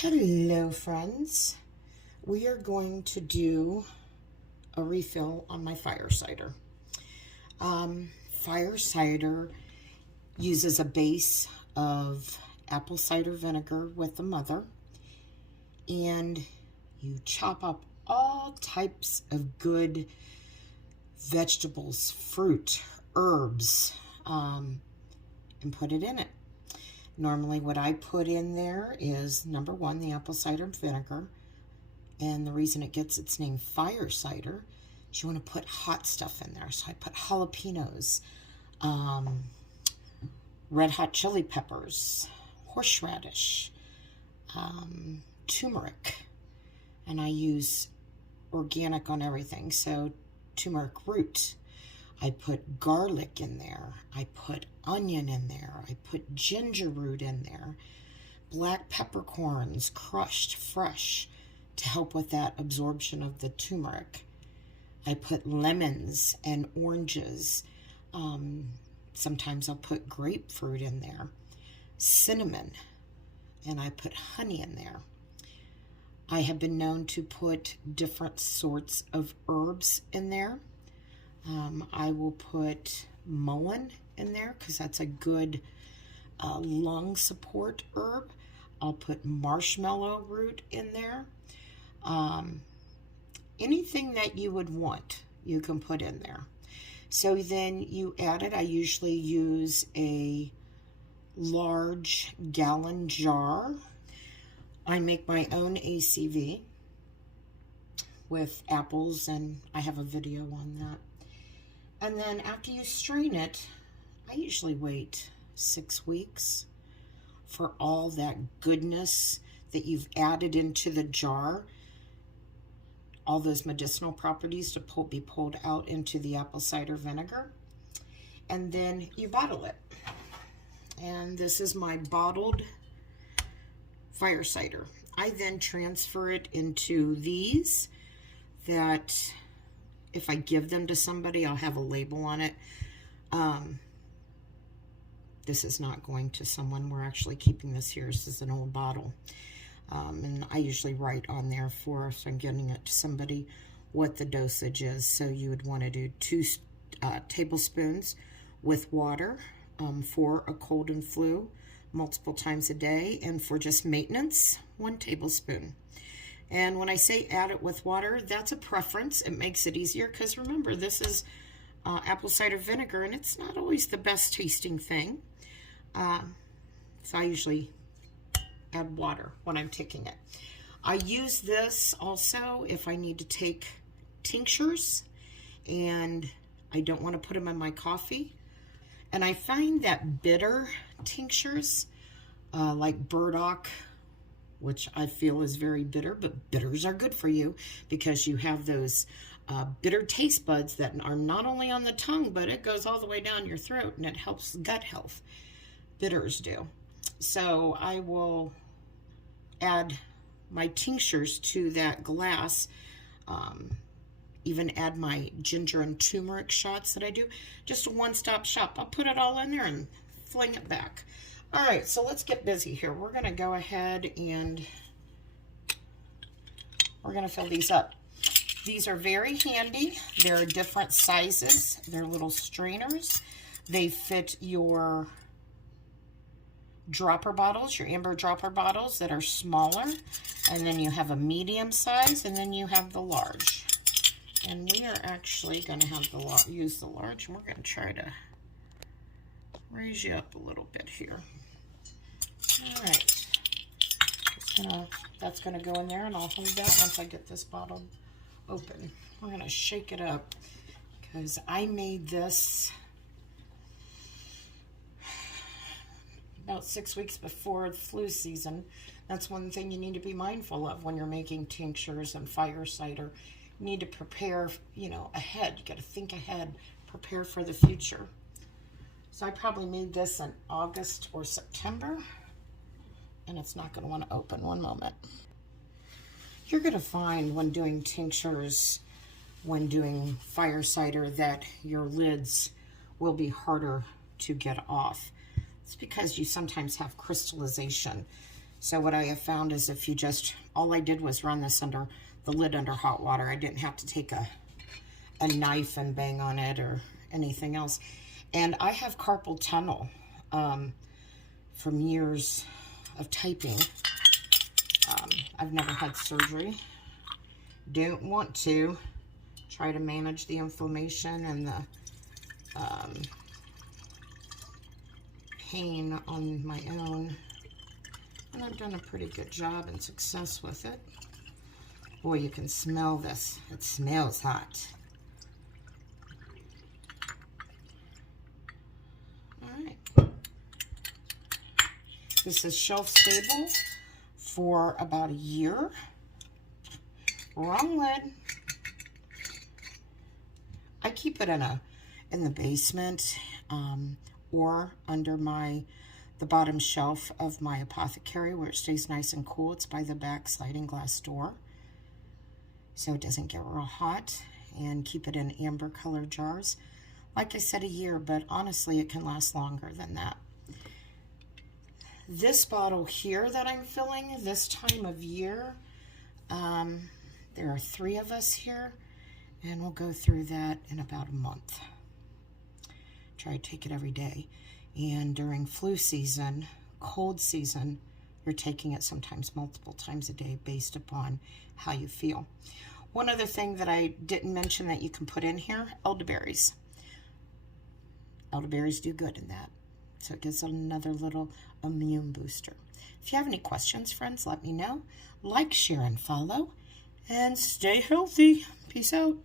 Hello friends, we are going to do a refill on my fire cider. Fire cider uses a base of apple cider vinegar with the mother, and you chop up all types of good vegetables, fruit, herbs, and put it in it. Normally what I put in there is, number one, the apple cider vinegar. And the reason it gets its name fire cider is you want to put hot stuff in there. So I put jalapenos, red hot chili peppers, horseradish, turmeric. And I use organic on everything. So turmeric root. I put garlic in there. I put onion in there. I put ginger root in there. Black peppercorns, crushed fresh, to help with that absorption of the turmeric. I put lemons and oranges. Sometimes I'll put grapefruit in there. Cinnamon. And I put honey in there. I have been known to put different sorts of herbs in there. I will put mullein in there because that's a good lung support herb. I'll put marshmallow root in there. Anything that you would want, you can put in there. So then you add it. I usually use a large gallon jar. I make my own ACV with apples, and I have a video on that. And then after you strain it, I usually wait 6 weeks for all that goodness that you've added into the jar, all those medicinal properties to be pulled out into the apple cider vinegar. And then you bottle it. And this is my bottled fire cider. I then transfer it into these that if I give them to somebody, I'll have a label on it. This is not going to someone. We're actually keeping this here. This is an old bottle. And I usually write on there for, if I'm getting it to somebody, what the dosage is. So you would want to do 2 tablespoons with water for a cold and flu multiple times a day. And for just maintenance, 1 tablespoon. And when I say add it with water, that's a preference. It makes it easier because remember, this is apple cider vinegar, and it's not always the best tasting thing. So I usually add water when I'm taking it. I use this also if I need to take tinctures and I don't want to put them in my coffee. And I find that bitter tinctures, like burdock, which I feel is very bitter, but bitters are good for you because you have those bitter taste buds that are not only on the tongue, but it goes all the way down your throat, and it helps gut health. Bitters do. So I will add my tinctures to that glass, even add my ginger and turmeric shots that I do. Just a one-stop shop. I'll put it all in there and fling it back. All right, so let's get busy here. We're going to go ahead and we're going to fill these up. These are very handy. They're different sizes. They're little strainers. They fit your dropper bottles, your amber dropper bottles that are smaller. And then you have a medium size, and then you have the large. And we are actually going to have use the large, and we're going to try to raise you up a little bit here. All right, that's gonna go in there, and I'll hold that once I get this bottle open. We're gonna shake it up because I made this about 6 weeks before the flu season. That's one thing you need to be mindful of when you're making tinctures and fire cider. You need to prepare, ahead. You got to think ahead, prepare for the future. So I probably made this in August or September, and it's not going to want to open. One moment. You're going to find when doing tinctures, when doing fire cider, that your lids will be harder to get off. It's because you sometimes have crystallization. So what I have found is if you just, all I did was run this under the lid under hot water. I didn't have to take a knife and bang on it or anything else. And I have carpal tunnel from years of typing. I've never had surgery. Don't want to. Try to manage the inflammation and the pain on my own. And I've done a pretty good job and success with it. Boy, you can smell this. It smells hot. All right. This is shelf stable for about a year. Wrong lid. I keep it in the basement or under the bottom shelf of my apothecary where it stays nice and cool. It's by the back sliding glass door, so it doesn't get real hot, and keep it in amber colored jars. Like I said, a year, but honestly it can last longer than that. This bottle here that I'm filling this time of year, there are 3 of us here, and we'll go through that in about a month. Try to take it every day. And during flu season, cold season, you're taking it sometimes multiple times a day based upon how you feel. One other thing that I didn't mention that you can put in here, elderberries. Elderberries do good in that. So it gives another little immune booster. If you have any questions, friends, let me know. Like, share, and follow. And stay healthy. Peace out.